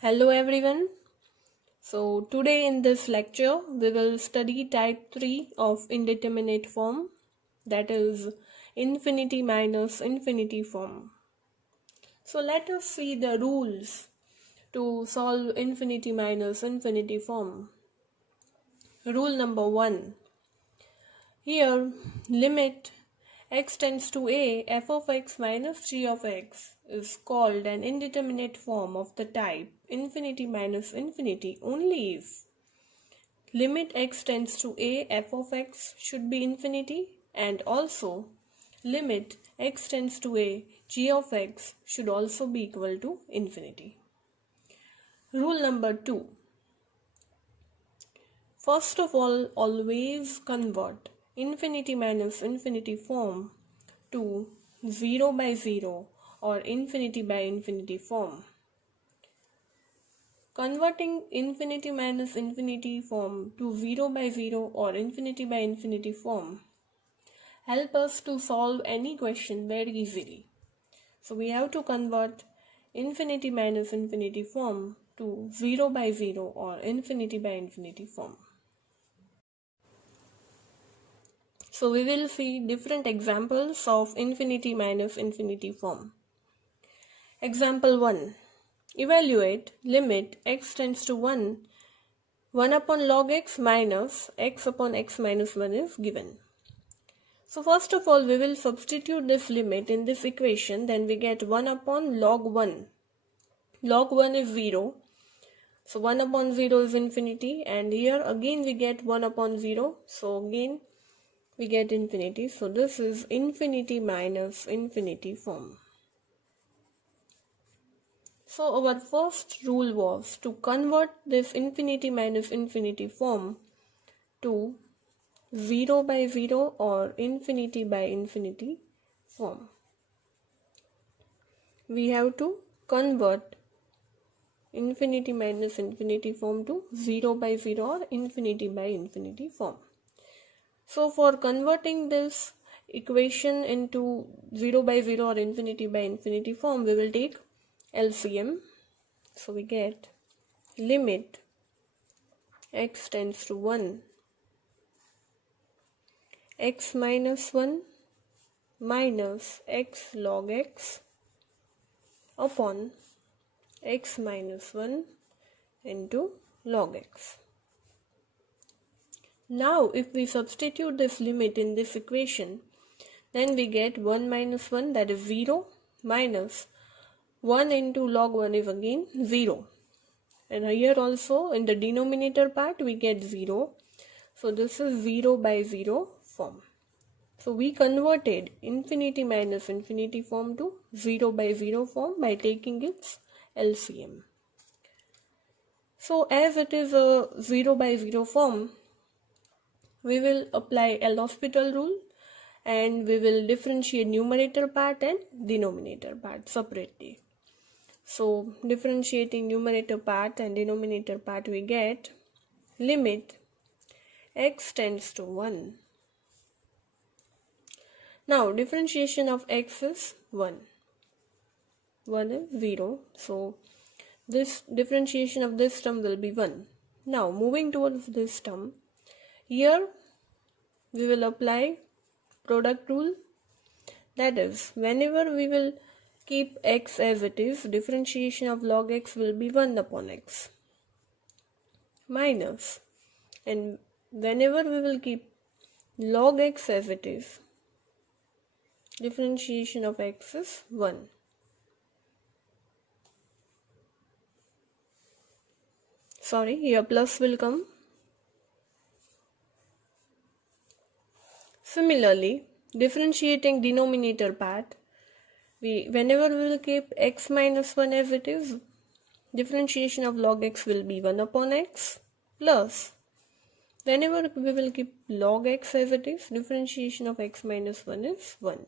Hello everyone. So today in this lecture we will study type 3 of indeterminate form, that is infinity minus infinity form. So let us see the rules to solve infinity minus infinity form. Rule number 1. Here limit x tends to a, f of x minus g of x is called an indeterminate form of the type infinity minus infinity only if limit x tends to a, f of x should be infinity, and also limit x tends to a, g of x should also be equal to infinity. Rule number 2. First of all, always convert infinity minus infinity form to 0 by 0 or infinity by infinity form. Converting infinity minus infinity form to 0 by 0 or infinity by infinity form help us to solve any question very easily. So we have to convert infinity minus infinity form to 0 by 0 or infinity by infinity form. So we will see different examples of infinity minus infinity form. Example 1. Evaluate limit x tends to 1 upon log x minus x upon x minus 1 is given. So first of all we will substitute this limit in this equation, then we get 1 upon log 1. Log 1 is 0. So 1 upon 0 is infinity, and here again we get 1 upon 0. So again we get infinity. So this is infinity minus infinity form. So our first rule was to convert this infinity minus infinity form to 0 by 0 or infinity by infinity form. We have to convert infinity minus infinity form to 0 by 0 or infinity by infinity form. So for converting this equation into 0 by 0 or infinity by infinity form, we will take LCM. So we get limit x tends to 1, x minus 1 minus x log x upon x minus 1 into log x. Now if we substitute this limit in this equation, then we get 1 minus 1, that is 0, minus 1 into log 1 is again 0. And here also in the denominator part we get 0. So this is 0 by 0 form. So we converted infinity minus infinity form to 0 by 0 form by taking its LCM. So as it is a 0 by 0 form, we will apply L'Hospital rule and we will differentiate numerator part and denominator part separately. So differentiating numerator part and denominator part, we get limit x tends to 1. Now differentiation of x is 1. 1 is 0. So this differentiation of this term will be 1. Now moving towards this term, here we will apply product rule. That is, whenever we will keep x as it is, differentiation of log x will be 1 upon x minus, and whenever we will keep log x as it is, differentiation of x is 1. Sorry, here plus will come. Similarly, differentiating denominator part, whenever we will keep x minus 1 as it is, differentiation of log x will be 1 upon x, plus whenever we will keep log x as it is, differentiation of x minus 1 is 1.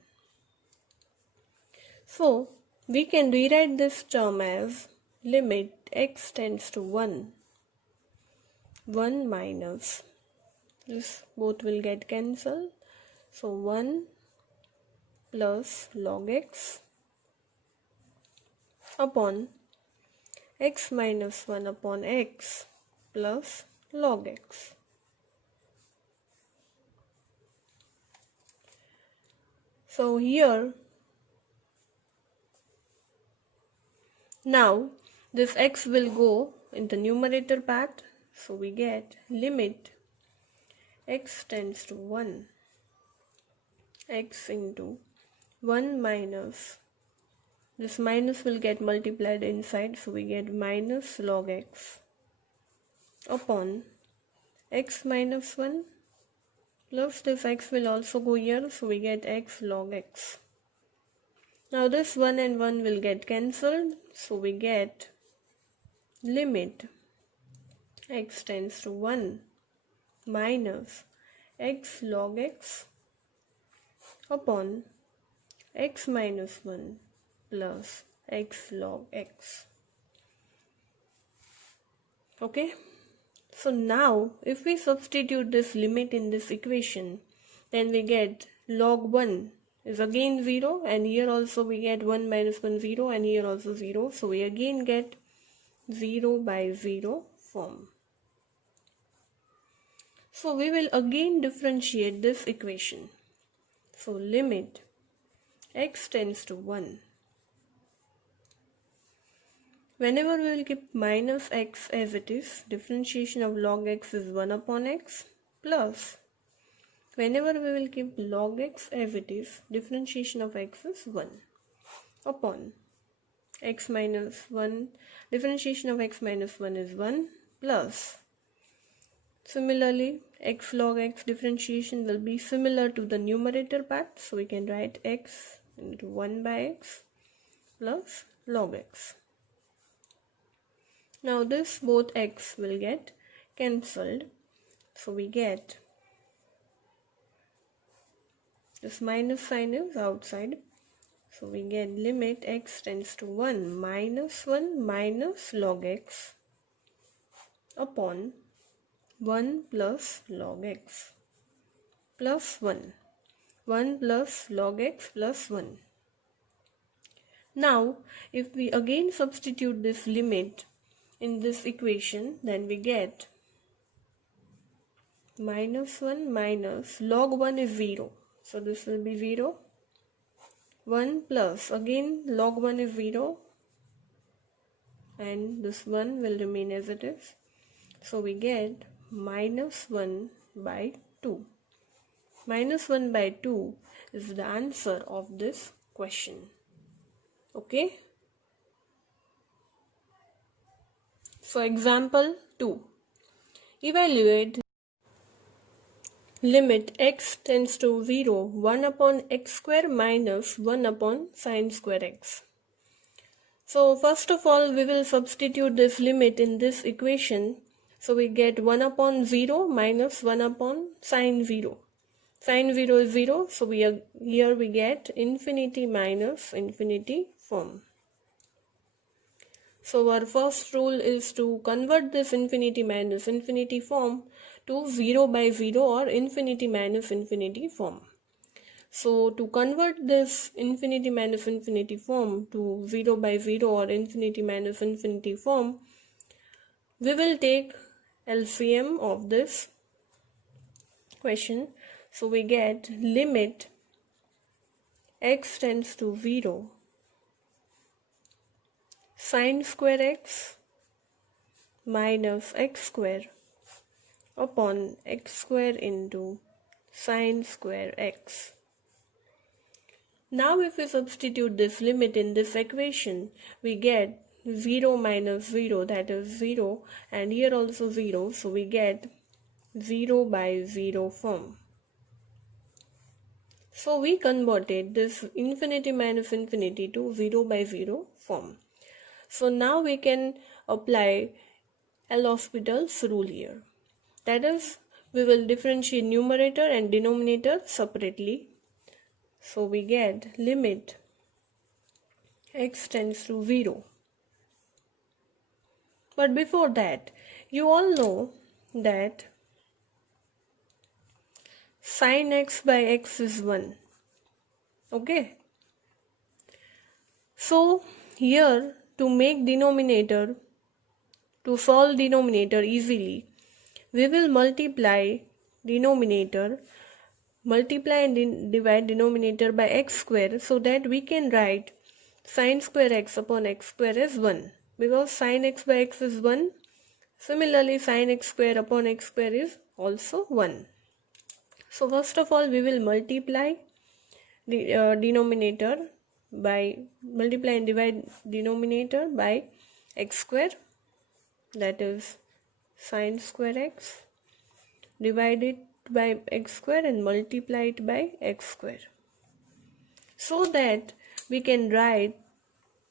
So we can rewrite this term as limit x tends to 1 minus, this both will get cancelled. So 1 plus log x upon x minus 1 upon x plus log x. So here, now this x will go in the numerator part, so we get limit x tends to 1, x into 1 minus, this minus will get multiplied inside, so we get minus log x upon x minus 1 plus this x will also go here, so we get x log x. Now this 1 and 1 will get cancelled, so we get limit x tends to 1 minus x log x upon x minus 1 plus x log x. Okay, so now if we substitute this limit in this equation, then we get log 1 is again 0, and here also we get 1 minus 1 0, and here also 0, so we again get 0 by 0 form. So we will again differentiate this equation. So limit x tends to 1. Whenever we will keep minus x as it is, differentiation of log x is 1 upon x, plus whenever we will keep log x as it is, differentiation of x is 1 upon x minus 1, differentiation of x minus 1 is 1, plus similarly x log x differentiation will be similar to the numerator part, so we can write x into 1 by x plus log x. Now this both x will get cancelled, so we get this minus sign is outside, so we get limit x tends to 1 minus 1 minus log x upon 1 plus log x plus 1 plus log x plus 1. Now if we again substitute this limit in this equation, then we get minus 1 minus log 1 is 0, so this will be 0, 1 plus again log 1 is 0, and this 1 will remain as it is, so we get minus 1 by 2. Minus 1 by 2 is the answer of this question. Okay. So example 2. Evaluate limit x tends to 0, 1 upon x square minus 1 upon sine square x. So first of all, we will substitute this limit in this equation. So we get 1 upon 0 minus 1 upon sine 0. Sine 0 is 0, so here we get infinity minus infinity form. So our first rule is to convert this infinity minus infinity form to 0 by 0 or infinity minus infinity form. So to convert this infinity minus infinity form to 0 by 0 or infinity minus infinity form, we will take LCM of this question. So we get limit x tends to 0 sine square x minus x square upon x square into sine square x. Now if we substitute this limit in this equation, we get 0 minus 0, that is 0, and here also 0, so we get 0 by 0 form. So we converted this infinity minus infinity to 0 by 0 form. So now we can apply L'Hospital's rule here. That is, we will differentiate numerator and denominator separately. So we get limit x tends to 0. But before that, you all know that sine x by x is 1. Okay. So here to make denominator to solve denominator easily, we will multiply and divide denominator by x square, so that we can write sine square x upon x square as 1, because sine x by x is 1. Similarly, sine x square upon x square is also 1. So first of all, we will multiply the denominator by multiply and divide denominator by x square, that is sine square x, divide it by x square and multiply it by x square, so that we can write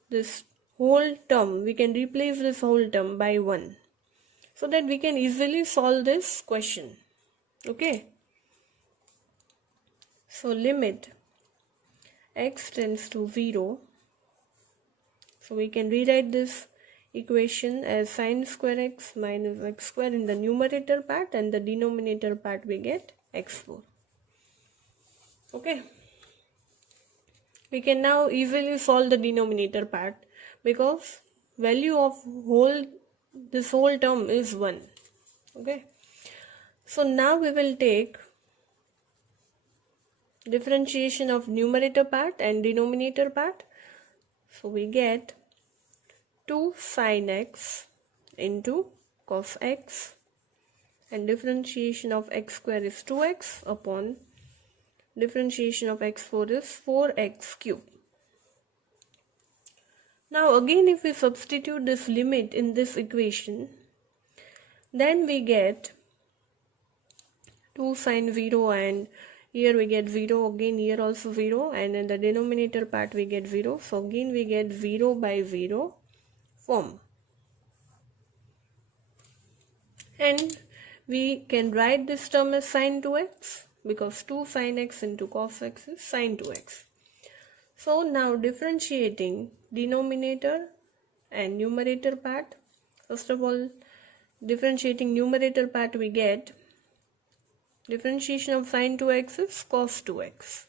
this whole term, we can replace this whole term by 1, so that we can easily solve this question. Okay, so limit x tends to 0, so we can rewrite this equation as sine square x minus x square in the numerator part, and the denominator part we get x4. Okay, we can now easily solve the denominator part, because value of this whole term is 1. Okay, so now we will take differentiation of numerator part and denominator part. So we get 2 sine x into cos x, and differentiation of x square is 2x upon differentiation of x4 is 4x cube. Now again, if we substitute this limit in this equation, then we get 2 sine 0, and here we get 0, again here also 0, and in the denominator part we get 0. So again we get 0 by 0 form. And we can write this term as sine 2x, because 2 sine x into cos x is sine 2x. So now differentiating denominator and numerator part, first of all differentiating numerator part, we get differentiation of sine 2x is cos 2x.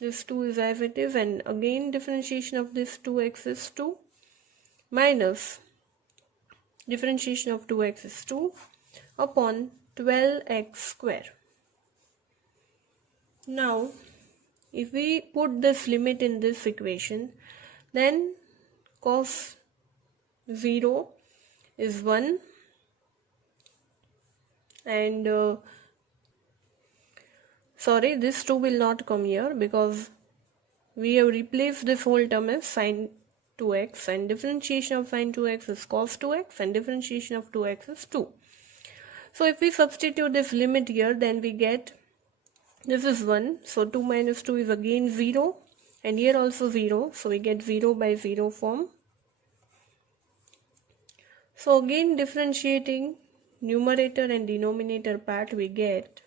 This 2 is as it is, and again differentiation of this 2x is 2, minus differentiation of 2x is 2 upon 12x square. Now if we put this limit in this equation, then cos 0 is 1, and sorry, this 2 will not come here, because we have replaced this whole term as sine 2x, and differentiation of sine 2x is cos 2x, and differentiation of 2x is 2. So if we substitute this limit here, then we get, this is 1, so 2 minus 2 is again 0, and here also 0, so we get 0 by 0 form. So again differentiating numerator and denominator part, we get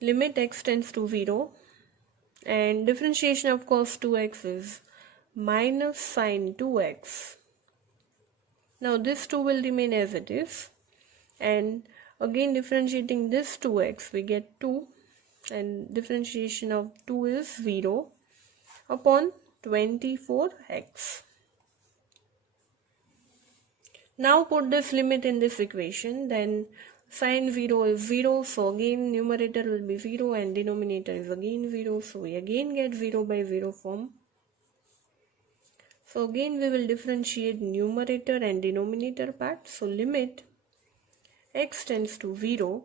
limit x tends to 0, and differentiation of cos 2x is minus sine 2x. Now this 2 will remain as it is, and again differentiating this 2x, we get 2, and differentiation of 2 is 0 upon 24x. Now put this limit in this equation, then sine 0 is 0, so again numerator will be 0 and denominator is again 0, so we again get 0 by 0 form. So again we will differentiate numerator and denominator part, so limit x tends to 0.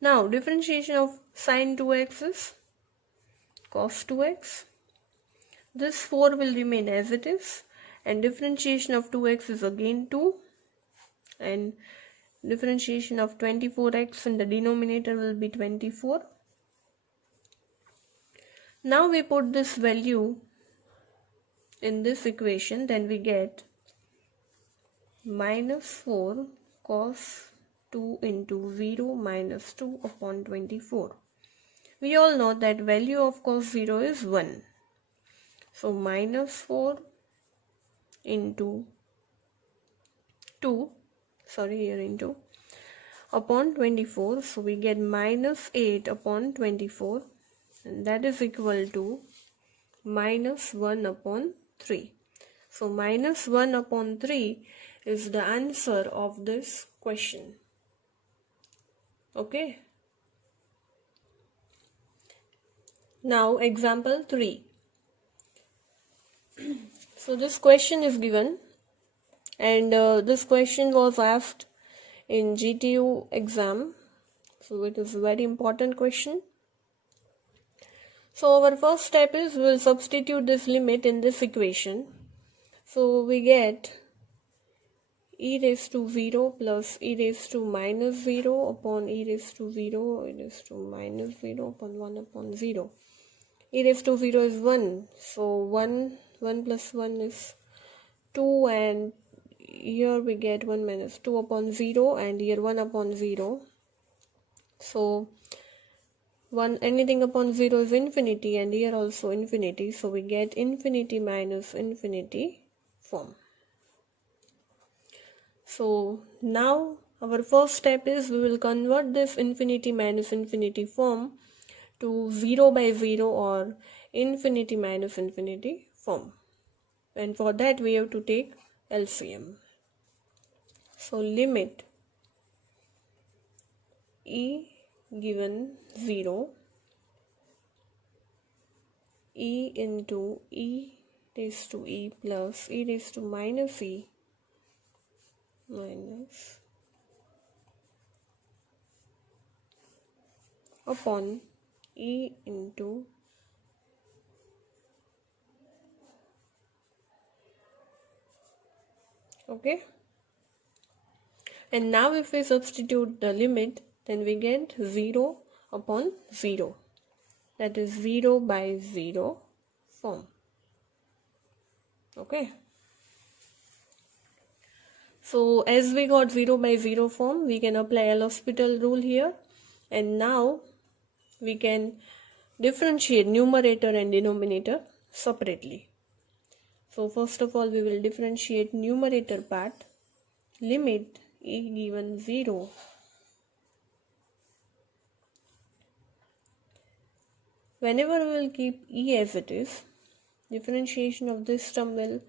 Now differentiation of sine 2x is cos 2x, this 4 will remain as it is, and differentiation of 2x is again 2, and differentiation of 24x in the denominator will be 24. Now we put this value in this equation, then we get minus 4 cos 2 into 0 minus 2 upon 24. We all know that value of cos 0 is 1. So minus 4 into 2, upon 24. So we get minus 8 upon 24, and that is equal to minus 1 upon 3. So minus 1 upon 3 is the answer of this question. Okay. Now example 3. So this question is given, and this question was asked in GTU exam. So it is a very important question. So our first step is we will substitute this limit in this equation. So we get e raised to 0 plus e raised to minus 0 upon e raised to 0, e raised to minus 0 upon 1 upon 0. E raised to 0 is 1. So 1 plus 1 is 2, and here we get 1 minus 2 upon 0, and here 1 upon 0. So anything upon 0 is infinity, and here also infinity. So we get infinity minus infinity form. So now our first step is we will convert this infinity minus infinity form to 0 by 0 or infinity minus infinity form. And for that we have to take LCM. So limit e given 0, e into e raised to e plus e raised to minus e minus upon e into okay. And now if we substitute the limit, then we get 0 upon 0, that is 0 by 0 form. Okay. So as we got 0 by 0 form, we can apply L'Hospital rule here, and now we can differentiate numerator and denominator separately. So first of all we will differentiate numerator part. Limit e given 0 whenever we will keep e as it is, differentiation of this term will,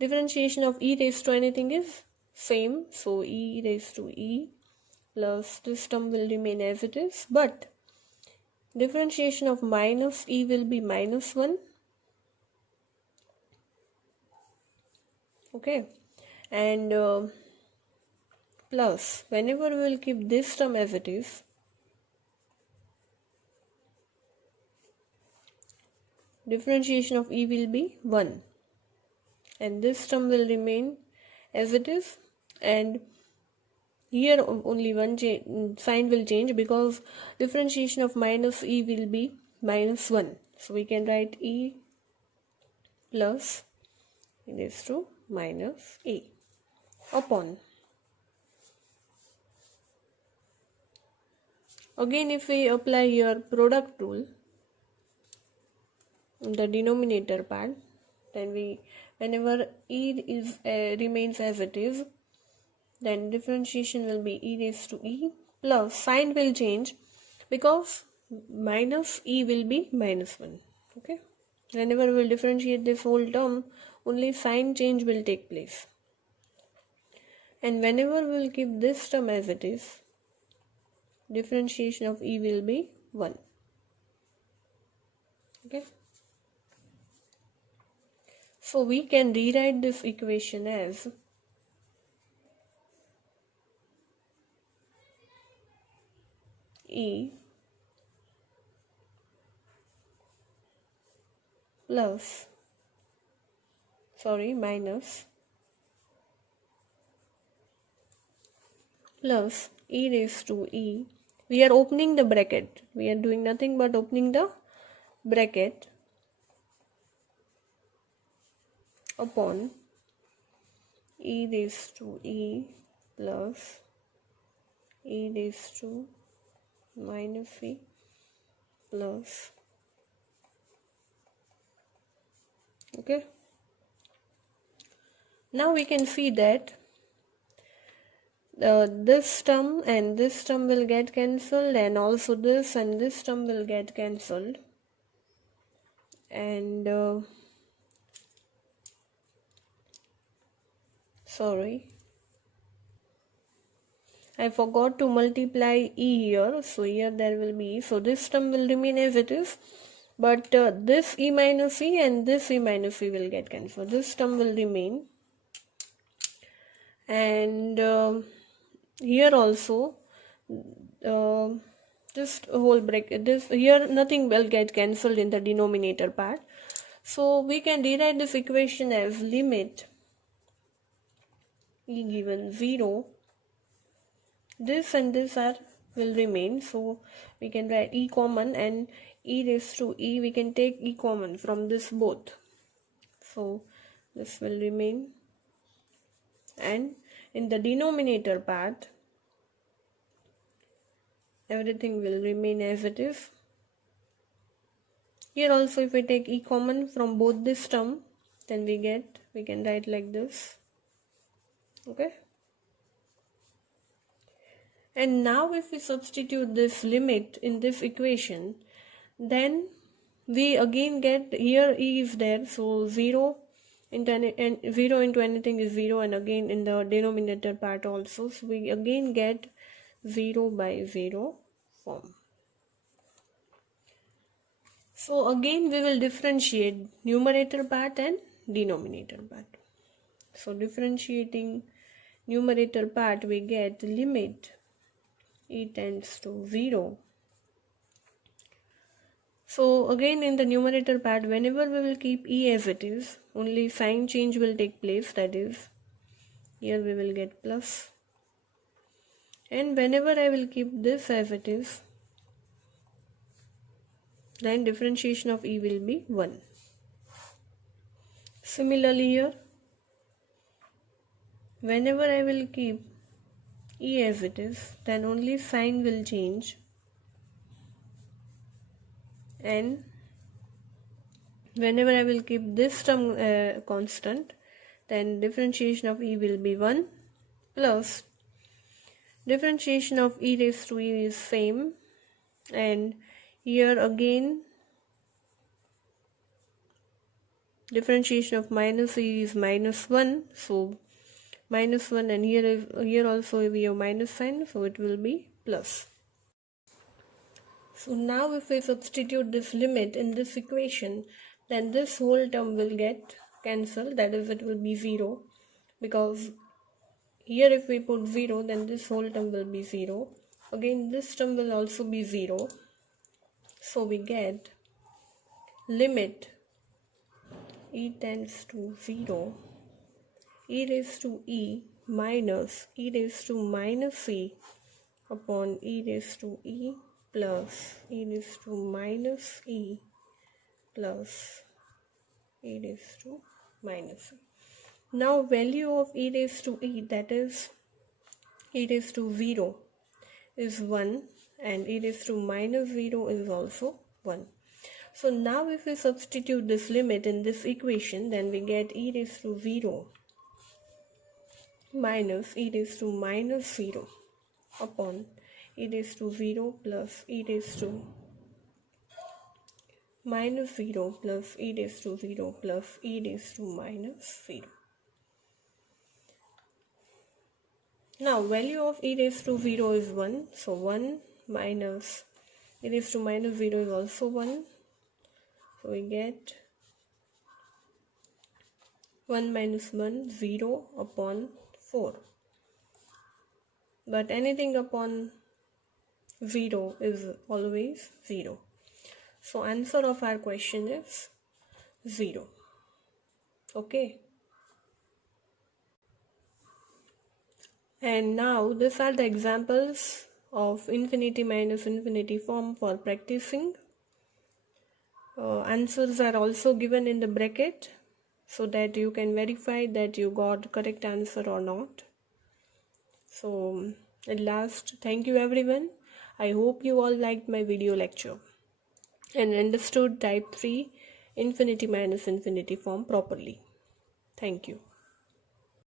differentiation of e raised to anything is same, so e raised to e plus this term will remain as it is, but differentiation of minus e will be minus 1. Okay, and plus whenever we will keep this term as it is, differentiation of e will be 1, and this term will remain as it is, and here only one sign will change because differentiation of minus e will be minus 1. So we can write e plus e raised to minus e upon. Again, if we apply here product rule in the denominator part, then whenever e is remains as it is, then differentiation will be e raised to e plus sign will change because minus e will be minus 1. Okay, whenever we will differentiate this whole term, only sign change will take place, and whenever we will keep this term as it is, differentiation of e will be 1. Okay, so we can rewrite this equation as e minus plus e raised to e. We are opening the bracket. We are doing nothing but opening the bracket upon e raised to e plus e raised to minus e plus. Okay. Now we can see that this term and this term will get cancelled, and also this and this term will get cancelled, and sorry, I forgot to multiply e here, so here there will be e. So this term will remain as it is, but this e minus e and this e minus e will get cancelled. This term will remain, and here also just a whole bracket, this here nothing will get cancelled in the denominator part. So we can rewrite this equation as limit e given 0, this and this will remain, so we can write e common, and e raised to e, we can take e common from this both, so this will remain, and in the denominator part everything will remain as it is. Here also if we take e common from both this term, then we can write like this. Okay, and now if we substitute this limit in this equation, then we again get, here e is there, so 0 into 0 into anything is 0, and again in the denominator part also, so we again get 0 by 0 form. So again we will differentiate numerator part and denominator part. So differentiating numerator part, we get limit e tends to 0. So again in the numerator part, whenever we will keep e as it is, only sign change will take place, that is here we will get plus, and whenever I will keep this as it is, then differentiation of e will be 1. Similarly here, whenever I will keep e as it is, then only sign will change, and whenever I will keep this term constant, then differentiation of e will be 1, plus differentiation of e raised to e is same, and here again differentiation of minus e is minus 1, so minus 1, and here also we have minus sign, so it will be plus. So now if we substitute this limit in this equation, then this whole term will get cancelled, that is it will be 0, because here if we put 0, then this whole term will be 0, again this term will also be 0, so we get limit e tends to 0, e raised to e minus e raised to minus e upon e raised to e plus e raised to minus e plus e raised to minus e. Now value of e raised to e, that is e raised to 0 is 1, and e raised to minus 0 is also 1. So now if we substitute this limit in this equation, then we get e raised to 0 minus e raised to minus 0 upon e raised to 0 plus e raised to minus 0 plus e raised to 0 plus e raised to minus 0. Now value of e raised to 0 is 1, so 1 minus e raised to minus 0 is also 1, so we get 1 minus 1, 0 upon 4, but anything upon 0 is always 0. So answer of our question is 0. Okay. And now these are the examples of infinity minus infinity form for practicing. Answers are also given in the bracket so that you can verify that you got correct answer or not. So at last, thank you everyone. I hope you all liked my video lecture and understood type 3 infinity minus infinity form properly. Thank you.